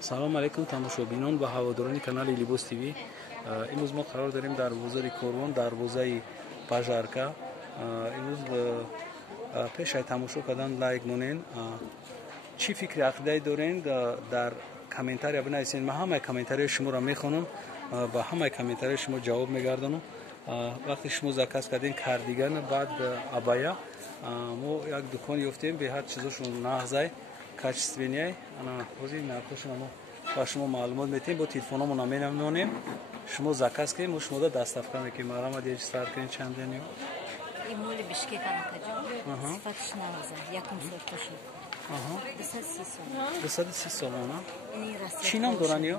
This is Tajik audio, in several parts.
салом алайкум тамошобинон ва ҳаводорони канали Libos TV. имрӯз мо қарор дорем дар бозори Корвон, дарвозаи Пажарка. имрӯз пешай тамошо кардан лайк монен. чӣ фикри ақидае доред дар комментария бинависед. ман ҳамаи комментарияи шуморо мехонам, ба ҳамаи комментарияи шумо ҷавоб мегардонам. вақте шумо заказ кардем кардиган, баъд абая, мо як дукон ёфтем, беҳад чизошон нағзай качественияй. ҳозир нархошон мо ба шумо маълумот метем, бо телефономона менамонем. шумо заказ кардем, мо шумода доставка мекунем. марҳамат, як стар кардем чанден ё имоли бишкек анакаҷон сифатиш навза якум сорташон 230 солона. чӣ ном доран ё?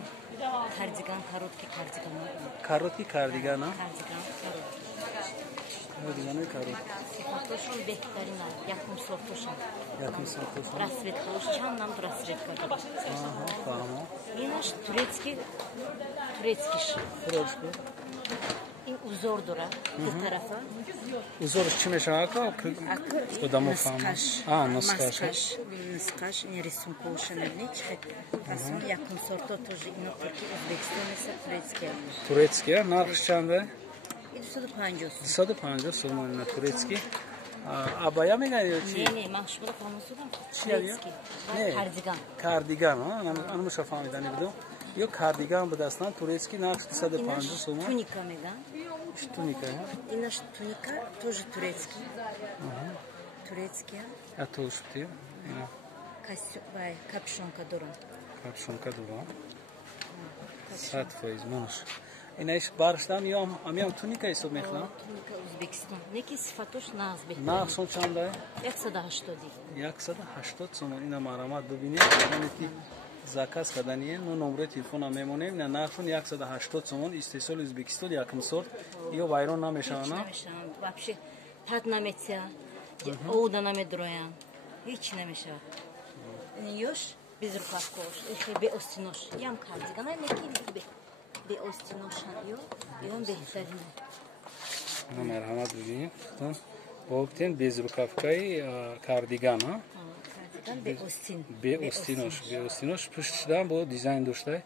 кардиган, каротки кардиган, сифатошон беҳтарин аст, якум сорташон расветкаош чанд нам расветка дорад. инаш турецкиш ин узор дорад ду тарафа. узорш чӣ мешавад? нисқаш ин рисункаоша мебинед расон якум сорто тоже ино турки Ӯзбекистон еса турецкия. нархш чанда? 250 сомон на турецки. абая мегӯяд ё чӣ? не ман шуморо фаҳмонсудам турецки кардиган анмуша фаҳмида небудам. ё кардиган будастан турецки нархш 250 сомон. туника мегӯянд. туника инаш туника тоже турецки. турецкия атошти капюшонка дорад. 100% монаш. инаш барштам ё амиам туника ҳисоб мехӯрам. туника Ӯзбекистон неки сифатош нағз беҳтар. нархшон чандае? 180 сомон. ина марҳамат бубинед. ки заказ кардание но номерои телефона мемонем. ина нархшон 180 сомон. истеҳсоли Ӯзбекистон якум сорт. ё вайрон намешаванд. вообще пат наметсия ода намедроянд, ҳеч намешавад. ёш безрукавкош беостинош ям кардиган неки беостиношан ё беҳтарин. марҳамат бубинед. гуфтем безрукавкаи кардиган беостинош пуштидан бо дизайн доштаи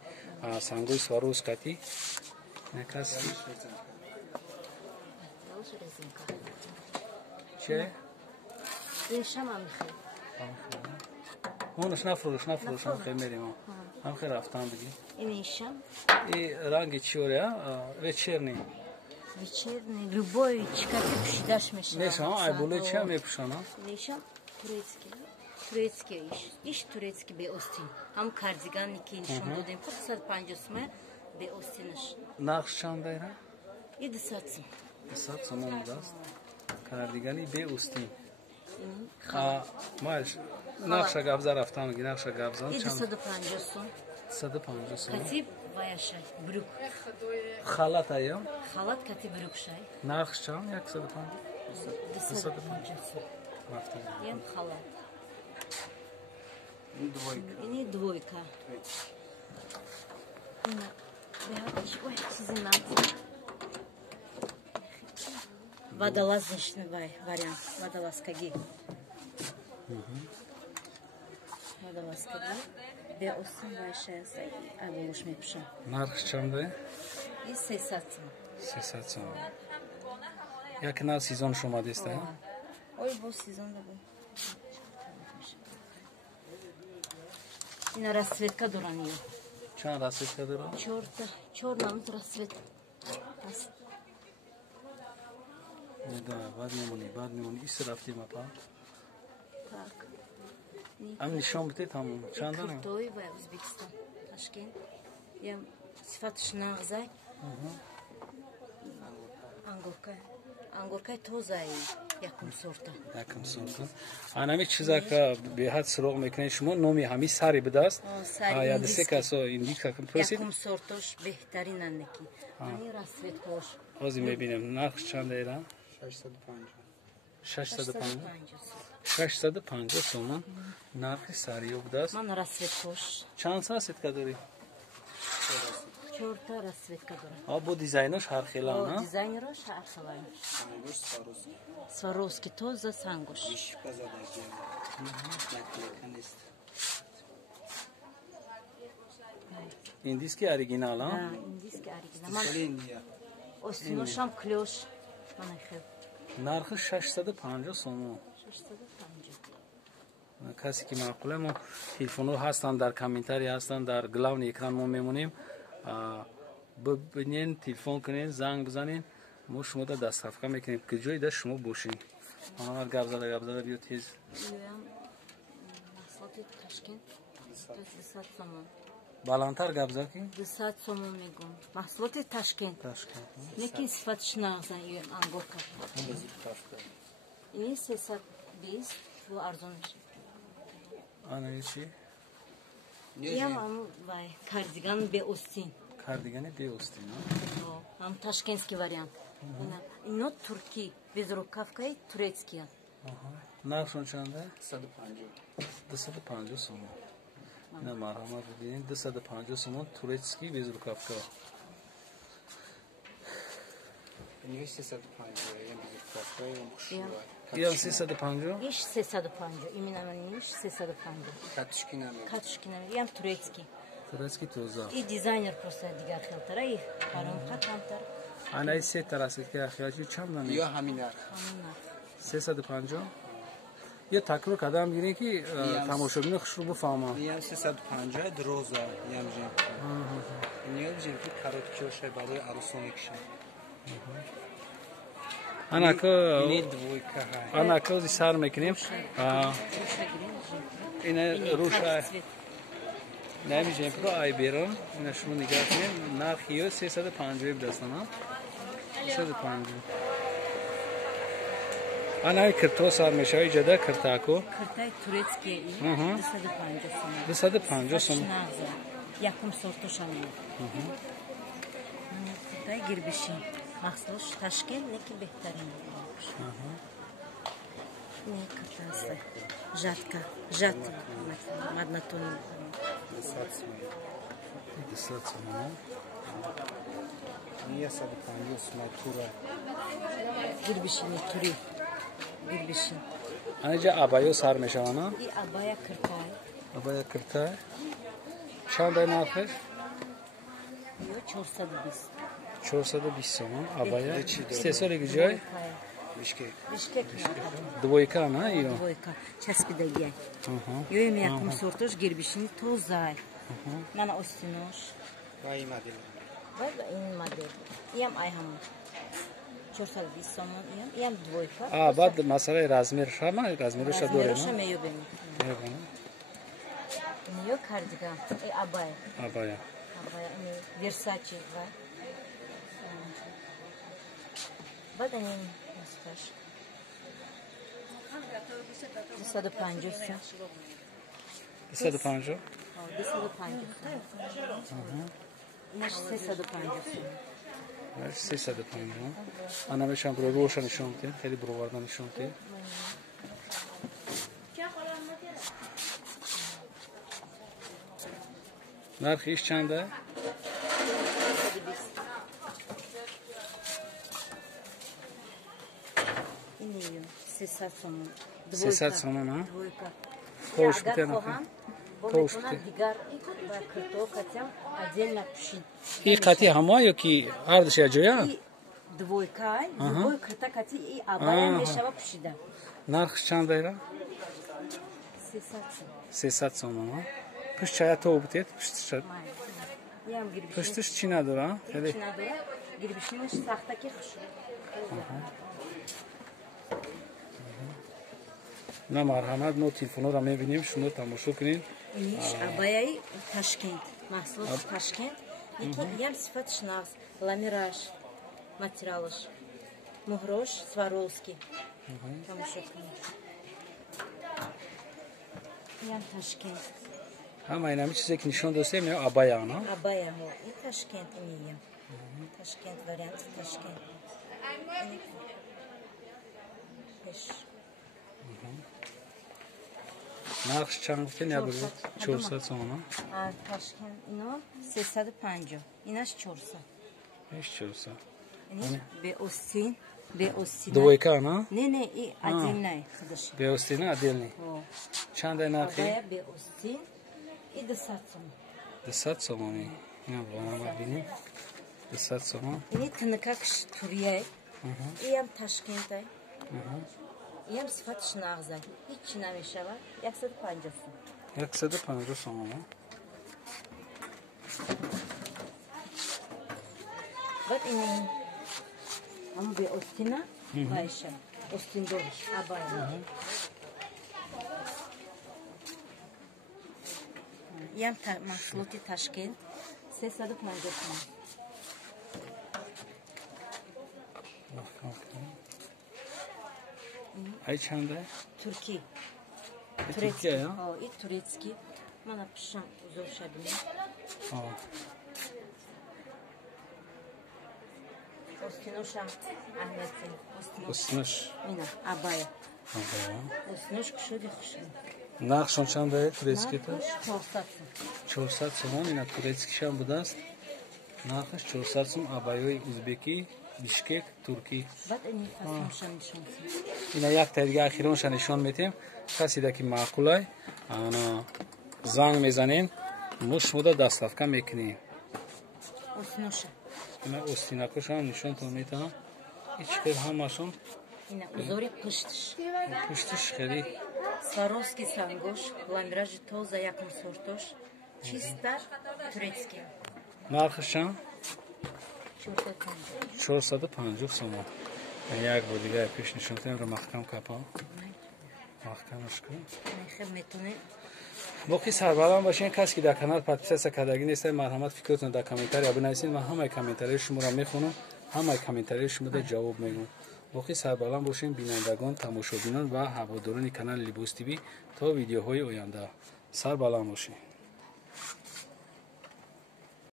сангои сваровскати некас че иншама михел онаш нафурӯш хел мерем ҳам хел рафтам биги иншам и ранги чиёря вечерний любой чикати пушидаш мешавад. ай болои чия мепушонад? нишам турецкий иш турецкий беостин ҳам кардигани ки нишон додем 250 сомон беостинаш. нархш чандайра? 200 сомон будааст. кардигани беостин. майш нақша габза рафтам ги нақша габза 250 сомон. 250 сомон. катиб ваяшай брюк халат аё? халат кати брюк шай. нархш чанд? 250 сомон. ям халат. ини двойка. водолазничный вариант. водолазкаги. беостин вайшаясай аболош мепушам. нархш чандае? 300 сомон. як на сезон шомадест а? ой бо сезон дабо. ина расветка доран ё. чанд расветка дорад? чор намуд расвет. да бад мемонӣ ис рафтем апа. так ам нишон бидед ҳам чанд дорем? куртои ва Ӯзбекистон Ташкент. ям сифатиш нағзай. ангоркаи тозаи якум сорта. анами чизака беҳад суроғ мекунед шумо номи ҳами сари будааст. ядсекасо индикса просид. якум сортош беҳтаринанд неки. ани расветкош. ҳозир мебинем. нархш чандаера? 650 сомон. нархи сариё будааст. ман расветкош. чанд расветка дорӣ? 4 расветка дорад. бо дизайнош ҳар хела на? дизайнерош ҳар хела. сваровский тоза сангош. Indiski original ha? indiski original. Ostinosh ham klosh. Mana xib. Narxi 650 so'm. 650. کسی که معقوله ما تلفن‌ها هستن در کامنتاری هستن در گلاون اکران ما میمونیم ببینین تلفن کنین زنگ بزنین ما شما را دستخط میکنیم که جای دست شما باشین اما گپ زده بیا تیز بالانتر گپ زد کی 200 сом میگم محصولات تاشکند لیکن صفاتش نازن این انگوکا این 320 و ارزون میشه آنها چی یم وای کاردیگان به اوستین کاردیگان به اوستین هم تاشکندский вариант اینو ترکی без рукавкой турецкий нархшон чанде 250 сом نه مرحمت ببینید 250 сом турецкий без рукавка این 350 یا 350 іш 350 именно من іш 350 катушкина ям турецкий туза и дизайнер просто دیگر خلطره ای паромка камтар ana ise tarafı ki ahiyacı çamdan یا همین نرخ 350 یا تکرار کدام گیری که تماشاگران خوش رو بفهمن این 350 دروزا یم جیم این جیم که کارت کیوشه برای عروسانی کشن انا که این دویکه های انا که سر میکنیم این روشه نمی‌جیم پرو آی بیرون این شما نگاه کنیم نرخی 350 بدستم 350 انا کرتو سر میشه جدا کرتاکو کرتای турецкий 250 сом 250 сом якум сортошами کرتای гирбиши махсулош ташкент неки беҳтарин не картаста жатка жат маднатон 200 сом این 150 сом тура гирбиши не тури гирбиши انا جا ابایو سر میشه انا и абая کرتای ابایا کرتا چند نرخش 420 420 сом ابایا استثاری جای бишкек двойка на iyo двойка часпидагия ёем якум сортош гирбишини тозай мана остинош ва این مدل ва ин модель ям ай ҳамон 420 сом ям двойка а бад масалаи размер шама размероша доре размероша меёбем ё кардиган абая абая версачи ва бад ин сташ 250 250 наш 350 350 انا میشم برو روشن نشون میدم خیلی برآورده نشون میدم نرخش چنده این 300 сом 300 сом ма двойка خوش агар бутена хоҳам خوش бо дигар ва картофкатям отдельно пишид این قطعی همه یا کی هر دش جایا двойка любой картакати и абая мешава пишида нархш чанде ра 300 сом ма пуш чая то бутет пуш ям гирбиши пуштиш чи надора хеле надора гирбишимаш сахтаки хуш на марҳамат мо телефонро мебинем шумо тамошо кунед иш абаяи ташкент маҳсулоти ташкент лекин ям сифатиш нағз ламираж материалаш муҳрош сваровский тамошо кунед ям ташкент ҳама инами чизе ки нишон достем ё абая на абая ҳо и ташкент меям ташкент варианти ташкент пеш нархш чанд гуфтен як 400 сом а ташкент ино 350 инаш 400 иш 400 беостин двойка на не и отдельная худаш беостин отдельный чанд нархи абая беостин и 200 сом 200 сом Ва бинем 200 сомон. Ини тыныкакш Турияй. Иям Ташкентай. Иям сифатш нағзай. Ҳичи намешава. 150 сом. 150 сомон. Бад ини ҳам бе остина байша. Остиндориш абай. Иям маҳсулоти Ташкент 350 сом. Ай чанда? Турки. Туркия, я? И турецкий. Мана пишам узор шабине. Остиношам Ахмедсин. Остинош. Ина абая. Абая. Остинош кушоди хушин. Нақшон чанда турецкита? 400 сом. 400 сомон ина турецкишам будаст. Нақш 400 сом абаёи узбекӣ, Бишкек, туркӣ. Бад ини фасоншам нишон. Ина як тарига ахиронша нишон метем. Касида ки маъқулай, ана занг мезанем, муш муда дастафка мекунем. Остиноша. Ина остинакошам нишонтон метавам. Ичқел ҳамашон. Ина узори пуштиш. Пуштиш хеле Сваровский сангош, ламиражи тоза якум сортош. Чиста турецкий. нархшам 450. 450 сомон. Як бор дига пеш нишонтем ро маҳкам капа. Маҳкамаш кун. Хеб метоне. боқи сарбаланд бошен. Касе ки дар канал подписатсия кардагӣ нестед, марҳамат фикротон дар комментария бинависед. Ман ҳамаи комментарияи шуморо мехонам, ҳамаи комментарияи шумода ҷавоб мегӯям. боқи сарбаланд бошен бинандагон, тамошобинон ва ҳаводорони канали Libos TV то видеоҳои оянда. Сарбаланд бошед.